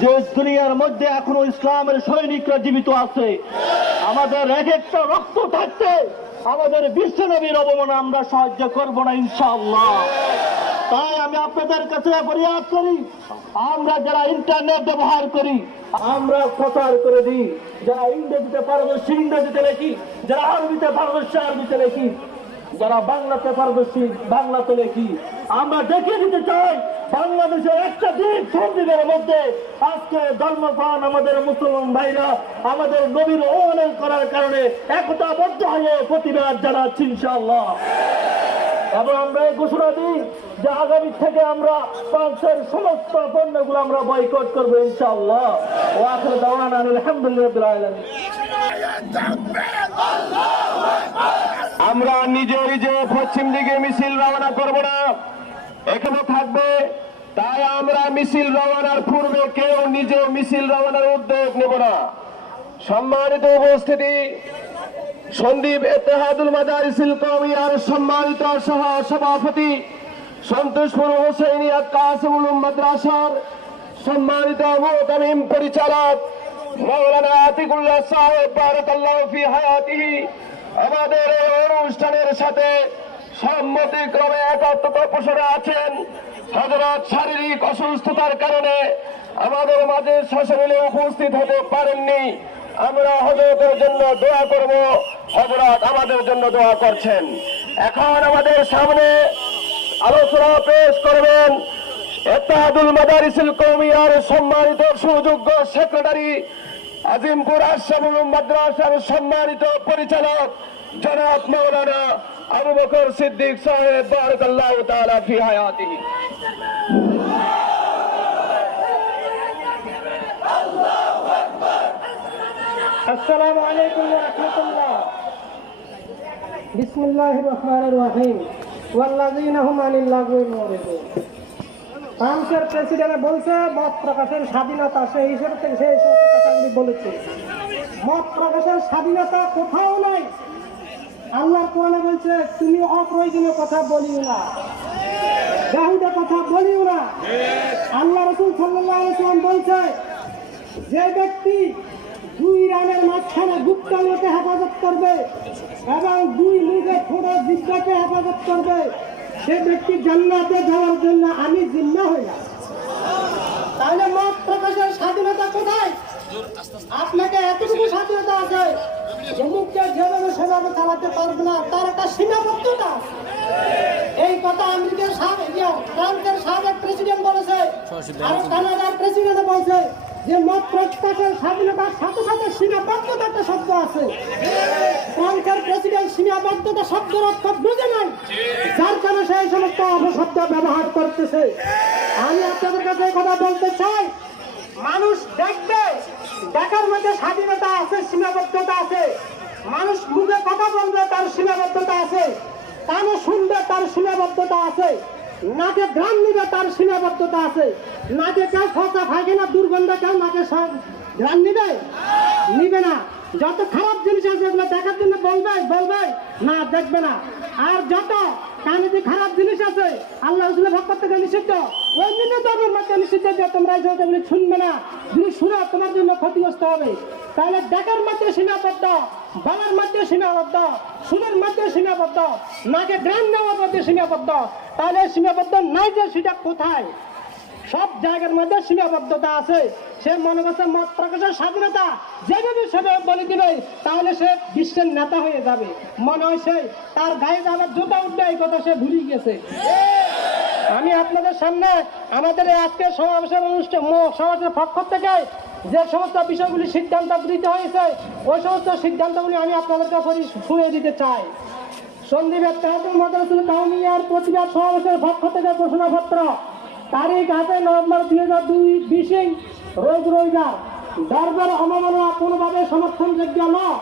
যে দুনিয়ার মধ্যে এখনও ইসলামের সৈনিকরা জীবিত আছে। আমাদের এক একটা রক্ত থাকতে আমাদের বিশ্বনবীর অবমাননা আমরা সাহায্য করব না, ইনশাআল্লাহ। তাই আমি আপনাদের কাছে ফরিয়াদ করি, আমরা যারা ইন্টারনেট ব্যবহার করি, আমরা প্রচার করে দিই। যারা ইংরেজিতে পারদর্শী, ইংরেজিতে লেখি। যারা আরবিতে পারদর্শী, আরবিতে লেখি। যারা বাংলাতে পারদর্শী বাংলাতে লেখি আমরা দেখিয়ে দিতে চাই, বাংলাদেশের একটা দ্বীপ সন্দীপের মধ্যে আজকে ধর্মপ্রাণ আমাদের মুসলমান ভাইরা আমাদের নবীর অনেক করার কারণে একতাবদ্ধ হয়ে প্রতিবাদ জানাচ্ছি ইনশাআল্লাহ। এবং আমরা এই ঘোষণা দিই যে আগামী থেকে আমরা ফ্রান্সের সমস্ত পণ্যগুলো আমরা বয়কট করব ইনশাআল্লাহ। ও আখের দাওয়ান আলহামদুলিল্লাহ আমরা নিজে নিজে পশ্চিম দিকে মিছিল রওনা করব না, এখানে থাকবে। তাই আমরা মিছিল রওনার পূর্বে কেউ নিজে মিছিল রওনার উদ্যোগ নেব না। সম্মানিত উপস্থিতি, সন্দীপ এতেহাদুল মাদারিসিল কওমিয়ার সম্মানিত সহ সভাপতি সন্তোষপুর হোসেনী কাসিমুল মাদ্রাসার সম্মানিত মুতামিম পরিচালক মৌলানা আতিকুল্লাহ সাহেব বারাকাল্লাহু ফি আমাদের এই অনুষ্ঠানের সাথে সম্মতিক্রমে একত্রতা পোষণে আছেন হজরত শারীরিক অসুস্থতার কারণে আমাদের মাঝে সশরীরে উপস্থিত হতে পারেননি। আমরা হজরতের জন্য দোয়া করব হজরত আমাদের জন্য দোয়া করছেন। এখন আমাদের সামনে আলোচনা পেশ করবেন এতাহাদুল মাদারিসুল কৌমিয়ার সম্মানিত সুযোগ্য সেক্রেটারি আজিমপুর আশাবুল মাদ্রাসার সম্মানিত পরিচালক জনাব মৌলানা আবু বকর সিদ্দিক সাহেব, বারাকাল্লাহু তাআলা ফি হায়াতিহি আসসালামু আলাইকুম ওয়া রাহমাতুল্লাহ। বিসমিল্লাহির রহমানির রহিম। ওয়াল্লাযীনা হুম আনিল মুরিদুন। ফ্রান্সের প্রেসিডেন্ট বলছে, মত প্রকাশের স্বাধীনতা সেই হিসেবে সেই কথাগুলি বলেছে। মত প্রকাশের স্বাধীনতা কোথাও নাই। আল্লাহর কোরআনে বলছে, তুমি অপ্রয়োজনীয় কথা বলিও না। বেহুদা কথা বলিও না। আল্লাহ রসুল আলাইহি বলছে, যে ব্যক্তি দুই রানের মাঝখানে গুপ্তাঙ্গকে হেফাজত করবে এবং দুই মুখে ঠোঁটের জিজ্ঞাকে হেফাজত করবে সে ব্যক্তি জান্নাতে যাওয়ার জন্য আমি জিম্মা হইলাম তাহলে মত প্রকাশের স্বাধীনতা কোথায় আপনাকে এতটুকু স্বাধীনতা আছে যে যেভাবে সেভাবে চালাতে পারবে না, তার একটা সীমাবদ্ধতা। এই কথা আমেরিকার ফ্রান্সের সাবেক প্রেসিডেন্ট বলেছে, আর কানাডার প্রেসিডেন্ট বলছে যে মত প্রকাশের স্বাধীনতার সাথে সাথে সীমাবদ্ধতা একটা শব্দ আছে। ফ্রান্সের প্রেসিডেন্ট সীমাবদ্ধতা শব্দের অর্থ বুঝে নাই। যার কারণে সেই সমস্ত অপশব্দ ব্যবহার করতেছে। আমি আপনাদের কাছে কথা বলতে চাই। মানুষ দেখবে, দেখার মধ্যে স্বাধীনতা আছে, সীমাবদ্ধতা আছে। মানুষ মুখে কথা বলবে, তার সীমাবদ্ধতা আছে। কানে শুনবে, তার সীমাবদ্ধতা আছে। নাকে গ্রাম নিবে তার সীমাবদ্ধতা আছে নাকে কেউ ফসা ফাইখানা দুর্গন্ধ কেউ নাকে গ্রাম নিবে নিবে না। যত খারাপ জিনিস আছে এগুলো দেখার জন্য বলবে বলবে, না, দেখবে না। আর যত কানে যে খারাপ জিনিস আছে, আল্লাহ ভক্ত থেকে নিষিদ্ধ ওই জন্য তোমার মধ্যে নিষিদ্ধ যে তোমরা এই শুনবে না। যদি শুনো, তোমার জন্য ক্ষতিগ্রস্ত হবে। তাহলে দেখার মধ্যে সীমাবদ্ধ, বলার মধ্যে সীমাবদ্ধ, শুনের মধ্যে সীমাবদ্ধ নাকে গ্রাম দেওয়ার মধ্যে সীমাবদ্ধ। তাহলে সীমাবদ্ধ নাই যে সেটা কোথায়? সব জায়গার মধ্যে সীমাবদ্ধতা আছে। সে মনে করছে মত প্রকাশের স্বাধীনতা। যেভাবে সেভাবে বলে দিবে, তাহলে সে বিশ্বের নেতা হয়ে যাবে। মনে হয় সে তার গায়ে যাবার জুতা উঠবে, এই কথা সে ভুলে গেছে। আমি আপনাদের সামনে আমাদের এই আজকের সমাবেশের অনুষ্ঠান সমাবেশের পক্ষ থেকে যে সমস্ত বিষয়গুলি সিদ্ধান্ত গৃহীত হয়েছে, ওই সমস্ত সিদ্ধান্তগুলি আমি আপনাদেরকে শুনিয়ে দিতে চাই। সন্দীপের তাহাতুল মাদ্রাসুল কাউমিয়ার প্রতিবাদ সমাবেশের পক্ষ থেকে ঘোষণাপত্র। তারিখ হাতে নভেম্বর দুই হাজার দুই, বিশিং রোজ রবিবার। দরবার অবমাননা কোনোভাবে সমর্থনযোগ্য নয়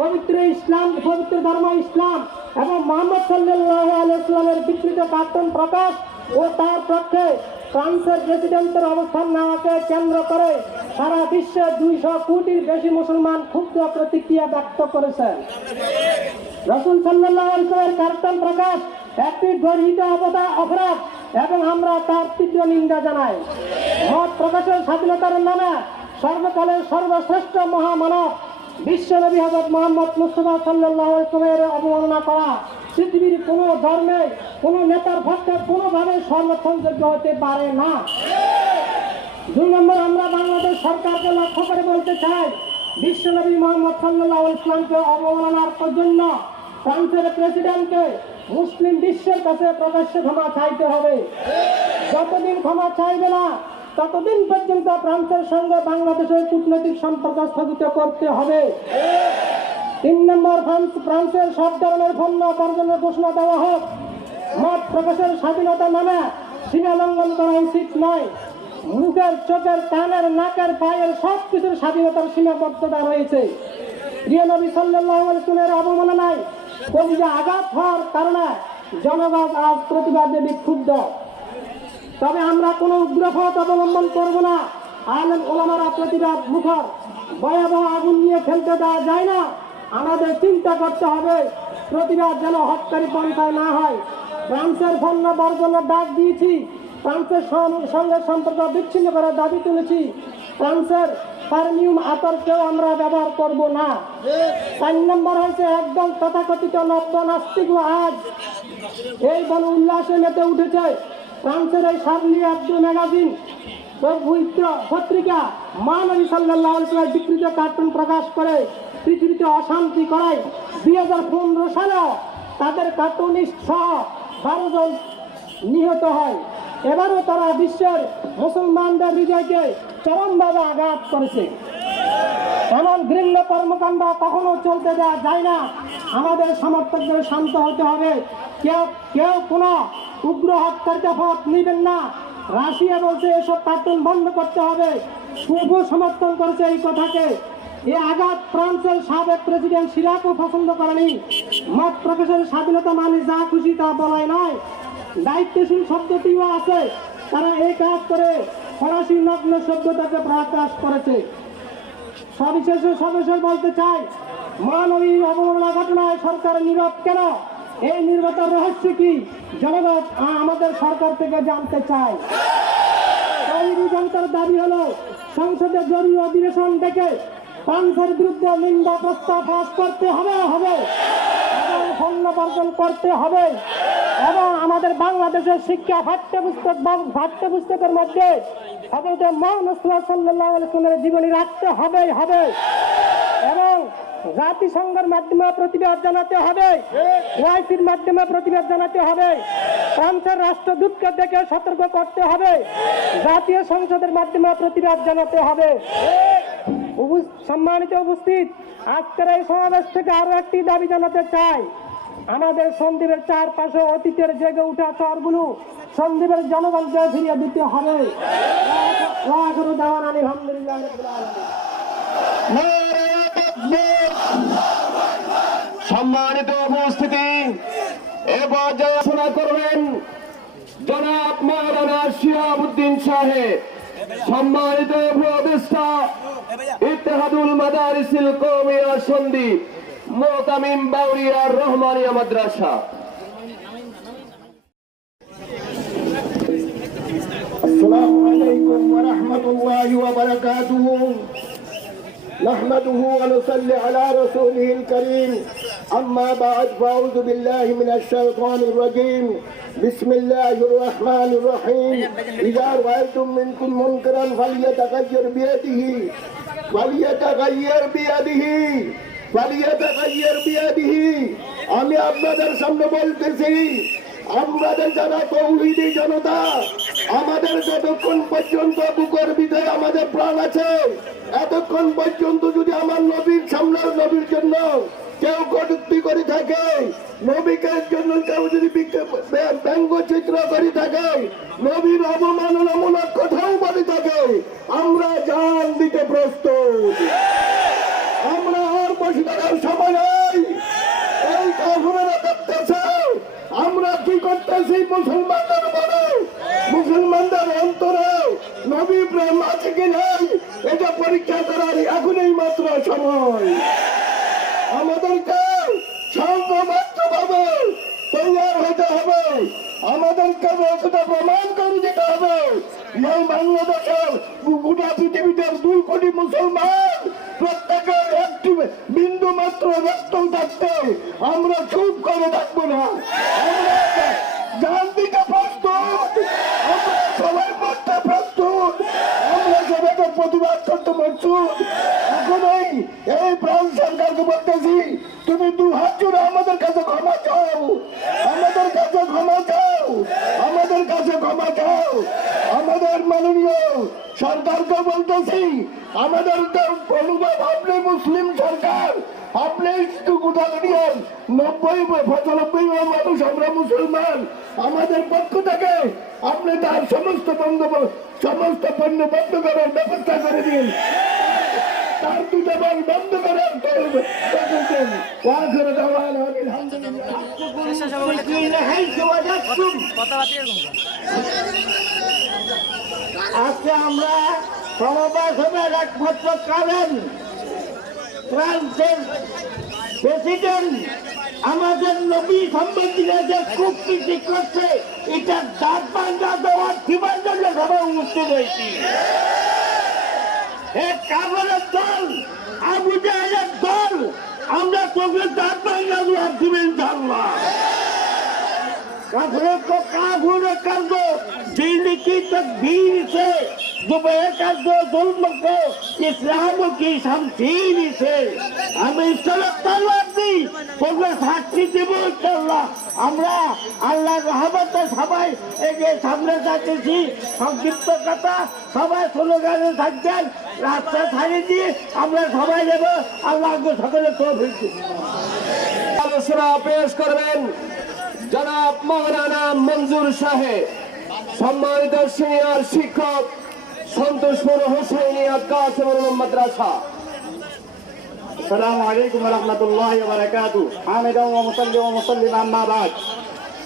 পবিত্র ইসলাম, পবিত্র ধর্ম ইসলাম এবং মোহাম্মদ সাল্লাহ আলাইসলামের বিকৃত কার্টুন প্রকাশ ও তার পক্ষে ফ্রান্সের প্রেসিডেন্টের অবস্থান নেওয়াকে কেন্দ্র করে সারা বিশ্বে দুইশো কোটির বেশি মুসলমান ক্ষুব্ধ প্রতিক্রিয়া ব্যক্ত করেছেন। রসুল সাল্লাহ আলসালামের কার্টন প্রকাশ একটি গর্হিত অপরাধ এবং আমরা তার তীব্র নিন্দা জানাই। মত প্রকাশের স্বাধীনতার নামে সর্বকালের সর্বশ্রেষ্ঠ মহামানব বিশ্বনবী হজরত মোহাম্মদ মুস্তফা সাল্লাহ ইসলামের অবমাননা করা পৃথিবীর কোনো ধর্মে, কোনো নেতার পক্ষে কোনোভাবে সংরক্ষণযোগ্য হতে পারে না। দুই নম্বর, আমরা বাংলাদেশ সরকারকে লক্ষ্য করে বলতে চাই, বিশ্বনবী মোহাম্মদ সাল্লাহ ইসলামকে অবমাননার জন্য ফ্রান্সের প্রেসিডেন্টকে মুসলিম বিশ্বের কাছে প্রকাশ্যে ক্ষমা চাইতে হবে। যতদিন ক্ষমা চাইবে না, ততদিন পর্যন্ত ফ্রান্সের সঙ্গে বাংলাদেশের কূটনৈতিক সম্পর্ক স্থগিত করতে হবে। তিন নম্বর, ফ্রান্স ফ্রান্সের সব ধরনের পণ্য বর্জনের ঘোষণা দেওয়া হোক। মত প্রকাশের স্বাধীনতা নামে সীমা লঙ্ঘন করা উচিত নয়। মুখের, চোখের, কানের, নাকের, পায়ের সব কিছুর স্বাধীনতার সীমাবদ্ধতা রয়েছে। প্রিয় নবী সাল্লাহ অবমাননায় কলিজা আঘাত হওয়ার কারণে জনগণ আজ প্রতিবাদে বিক্ষুব্ধ। তবে আমরা কোনো উগ্রপথ অবলম্বন করব না। আলেম ওলামারা প্রতিবাদ মুখর। ভয়াবহ আগুন নিয়ে ফেলতে দেওয়া যায় না। আমাদের চিন্তা করতে হবে, প্রতিবাদ যেন হটকারী পন্থায় না হয়। ফ্রান্সের পণ্য বর্জনের ডাক দিয়েছি। ফ্রান্সের সঙ্গে সম্পর্ক বিচ্ছিন্ন করার দাবি তুলেছি। ফ্রান্সের পারমিউম আতরকেও আমরা ব্যবহার করব না। চার নম্বর হয়েছে একদল তথাকথিত নব্য নাস্তিক আজ। এই বন উল্লাসে মেতে উঠেছে। ফ্রান্সের এই সার্লি আব্দু ম্যাগাজিন পত্রিকা মানবী সাল্লাহ বিকৃত কার্টুন প্রকাশ করে পৃথিবীতে অশান্তি করায়। দুই হাজার পনেরো সালেও তাদের কার্টুনিস্ট সহ বারো জন নিহত হয়। এবারও তারা বিশ্বের মুসলমানদের হৃদয়কে চরমভাবে আঘাত করেছে। এমন ঘৃণ্য কর্মকাণ্ড কখনো চলতে দেওয়া যায় না। আমাদের সমর্থকদের শান্ত হতে হবে। কেউ কেউ কোনো উগ্র হত্যার পথ নেবেন না। রাশিয়া বলছে এসব কার্টুন বন্ধ করতে হবে। শুভ সমর্থন করেছে এই কথাকে। এই আঘাত ফ্রান্সের সাবেক প্রেসিডেন্ট সিরাকও পছন্দ করেনি। মত প্রকাশের স্বাধীনতা মানে যা খুশি তা বলায় নয়। দায়িত্বশীল শব্দটিও আছে। তারা এই কাজ করে ফরাসি নগ্ন সভ্যতাকে প্রকাশ করেছে। সবিশেষে সদস্য বলতে চাই মানবী অবমাননা ঘটনায় সরকার নীরব কেন? এই নির্বাচন রহস্য কি? জনগণ আমাদের সরকার থেকে জানতে চায় দাবি হলো, সংসদে জরুরি অধিবেশন ডেকে ফ্রান্সের বিরুদ্ধে নিন্দা প্রস্তাব পাস করতে হবে হবে। এবং বর্জন করতে হবে। এবং আমাদের বাংলাদেশের শিক্ষা পাঠ্যপুস্তক পাঠ্যপুস্তকের মধ্যে হজরত মোহাম্মদ সাল্লাহ জীবনী রাখতে হবে হবে এবং জাতিসংঘের মাধ্যমে প্রতিবাদ জানাতে হবে ওয়াইসির মাধ্যমে প্রতিবাদ জানাতে হবে ফ্রান্সের রাষ্ট্রদূতকে দেখে সতর্ক করতে হবে জাতীয় সংসদের মাধ্যমে প্রতিবাদ জানাতে হবে সম্মানিত উপস্থিত, আজকের এই সমাবেশ থেকে আরও একটি দাবি জানাতে চাই। আমাদের সন্দীপের চারপাশে অতীতের জেগে উঠা চরগুলো সন্দীপের জনগণকে ফিরিয়ে দিতে হবে। সম্মানিত উপস্থিতি এ পর্যায়ে আলোচনা করবেন জনাব মৌলানা শিহাবুদ্দিন সাহেব, সম্মানিত উপদেষ্টা ইত্তেহাদুল মাদারিসিল কৌমিয়া সন্দীপ মোতামিম বাউরিয়ার রহমানিয়া মাদ্রাসা السلام عليكم ورحمة الله وبركاته نحمده ونصلي على رسوله الكريم أما بعد فأعوذ بالله من الشيطان الرجيم بسم الله الرحمن الرحيم إذا رأيتم منكم منكرا فليتغير بيده فليتغير بيده فليتغير بيده আমি আপনাদের সামনে বলতেছি আমাদের যারা তৌহিদি জনতা, আমাদের যতক্ষণ পর্যন্ত বুকের ভিতরে আমাদের প্রাণ আছে, এতক্ষণ পর্যন্ত যদি আমার নবীর সামনে নবীর জন্য কেউ কটুক্তি করে থাকে, নবীকে জন্য কেউ যদি ব্যঙ্গচিত্র করে থাকে, নবীর অবমাননামূলক কথাও বলে থাকে, আমরা জান দিতে প্রস্তুত। বসে থাকার সময় নেই এই কাফেরা দেখতেছে আমরা কি করতেছি মুসলমানদের বলে মুসলমানদের অন্তরে নবী প্রেম আছে কি নাই? এটা পরীক্ষা করার এখনই মাত্র সময়। আমাদেরকে সংঘবদ্ধ ভাবে তৈরি হতে হবে। আমাদেরকে সেটা প্রমাণ করে দিতে হবে। বাংলাদেশের কোটি মুসলমান প্রত্যেকের একটি বিন্দু মাত্র রক্ত থাকতে আমরা চুপ করে থাকব না। সবাই প্রস্তুত। আমরা প্রতিবাদ করতে এই বলতেছি, তুমি দু আমাদের কাছে ক্ষমা চাও। আমাদের কাছে ক্ষমা চাও। আমাদের কাছে ক্ষমা চাও। আমাদের মাননীয় সরকারকে বলতেছি, আমাদের অনুভব, আপনি মুসলিম সরকার, আপনি আপনি তার সমস্ত বন্ধ সমস্ত পণ্য বন্ধ করার ব্যবস্থা করে দিন। বন্ধ আলহামদুলিল্লাহ আজকে আমরা সমবাসনের একমাত্র কারণ ফ্রান্সের প্রেসিডেন্ট আমাদের নবী সম্বন্ধীরা যে কূটনীতি করছে এটা দাঁত বান্ধা দেওয়ার দিবার জন্য সবাই উপস্থিত হয়েছি? এ কাবলের দল আবু জাহেলের দল আমরা তোকে দাঁত বান্ধা দেওয়ার দিবেন ইনশাল্লাহ काफिरों को काफूर कर दो दीन की तकदीर से दुबह कर दो जुल्म को इस्लाम की शमशीर से हम ইসলামের তলোয়ার দিই তোমরা সাক্ষী দেব ইনশাল্লাহ আমরা আল্লাহ রহমতে সবাই এই যে সামনে যাচ্ছি সংক্ষিপ্ত কথা সবাই স্লোগানে থাকবেন রাস্তা ছাড়িয়ে দিয়ে আমরা সবাই দেবো আল্লাহকে সকলে তো আলোচনা পেশ করবেন জনাব মৌলানা মঞ্জুর সাহেব সম্মানিত সিনিয়র শিক্ষক সন্তোষপুর হুসাইনিয়া কাসেমুল মাদ্রাসা السلام عليكم ورحمة الله وبركاته حامدا ومصلي ومسلم أما بعد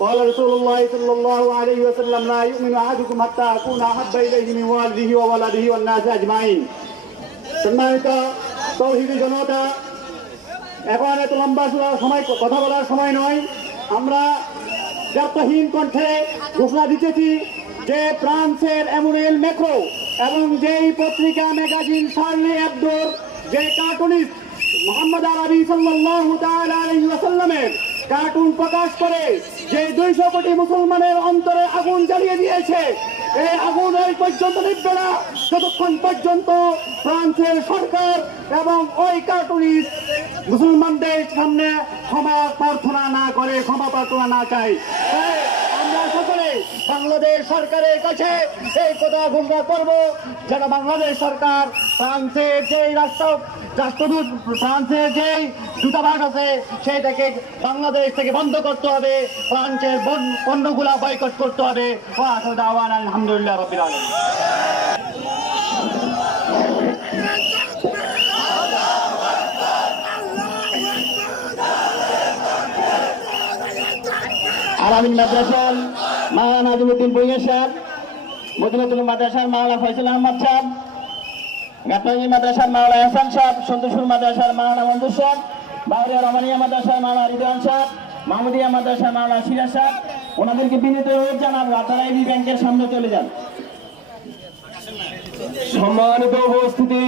قال رسول الله صلى الله عليه وسلم لا يؤمن أحدكم حتى أكون أحب إليه من والده وولده والناس أجمعين সম্মানিত তৌহিদি জনতা এখন এত লম্বা চলার সময় কথা বলার সময় নয় আমরা জাতহীন কণ্ঠে ঘোষণা দিতেছি যে ফ্রান্সের এমুনেল মেক্রো এবং যেই পত্রিকা ম্যাগাজিন শার্লি অ্যাবডোর যে কার্টুনিস্ট মোহাম্মদ আরবি সাল্লাল্লাহু তাআলা আলাইহি ওয়াসাল্লামের কার্টুন প্রকাশ করে যে দুইশো কোটি মুসলমানের অন্তরে আগুন জ্বালিয়ে দিয়েছে। এই আগুন ওই পর্যন্ত নিবে না। যতক্ষণ পর্যন্ত ফ্রান্সের সরকার এবং ওই কার্টুনিস্ট মুসলমানদের সামনে ক্ষমা প্রার্থনা না করে, ক্ষমা প্রার্থনা না সকলে বাংলাদেশ সরকারের কাছে এই কথা ঘোষণা করব। যেন বাংলাদেশ সরকার ফ্রান্সের যে রাষ্ট্র, রাষ্ট্রদূত ফ্রান্সের যে দূতাবাস আছে সেটাকে বাংলাদেশ থেকে বন্ধ করতে হবে। ফ্রান্সের পণ্যগুলা বয়কট করতে হবে। আলহামদুলিল্লাহ রবিল আলম মাদ্রাসার মাওলানা নাজিমুদ্দিন ভুইয়া সাহেব, মদিনাতুল মাদ্রাসার মাওলানা ফয়সাল আহমদ সাহেব গাতনাগি মাদ্রাসার মাওলানা হাসান সাহেব, সন্তোষপুর মাদ্রাসার মাওলানা মঞ্জুর সাহেব, বাউরিয়া রমানিয়া মাদ্রাসার মাওলানা রিদওয়ান সাহেব, মাহমুদিয়া মাদ্রাসার মাওলানা সিরাজ সাহেব, ওনাদেরকে বিনীত অনুরোধ জানাব, আপনারা এই ব্যাংকের সামনে চলে যান। সম্মানিত উপস্থিতি,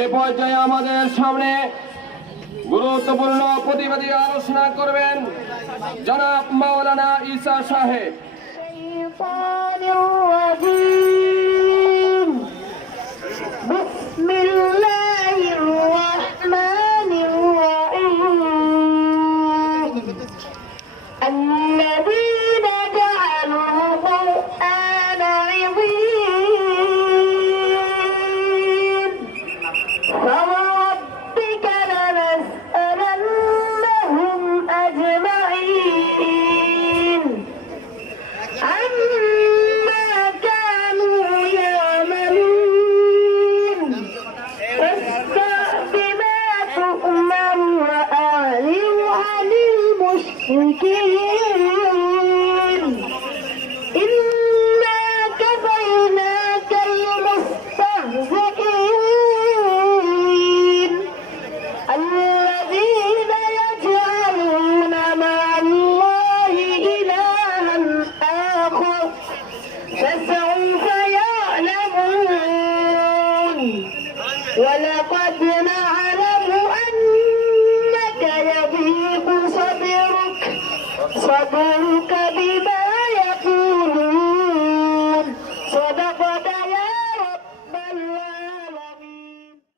এ পর্যায়ে আমাদের সামনে গুরুত্বপূর্ণ প্রতিবাদী আলোচনা করবেন জনাব মাওলানা ঈসা সাহেব الشيطان الرجيم بسم الله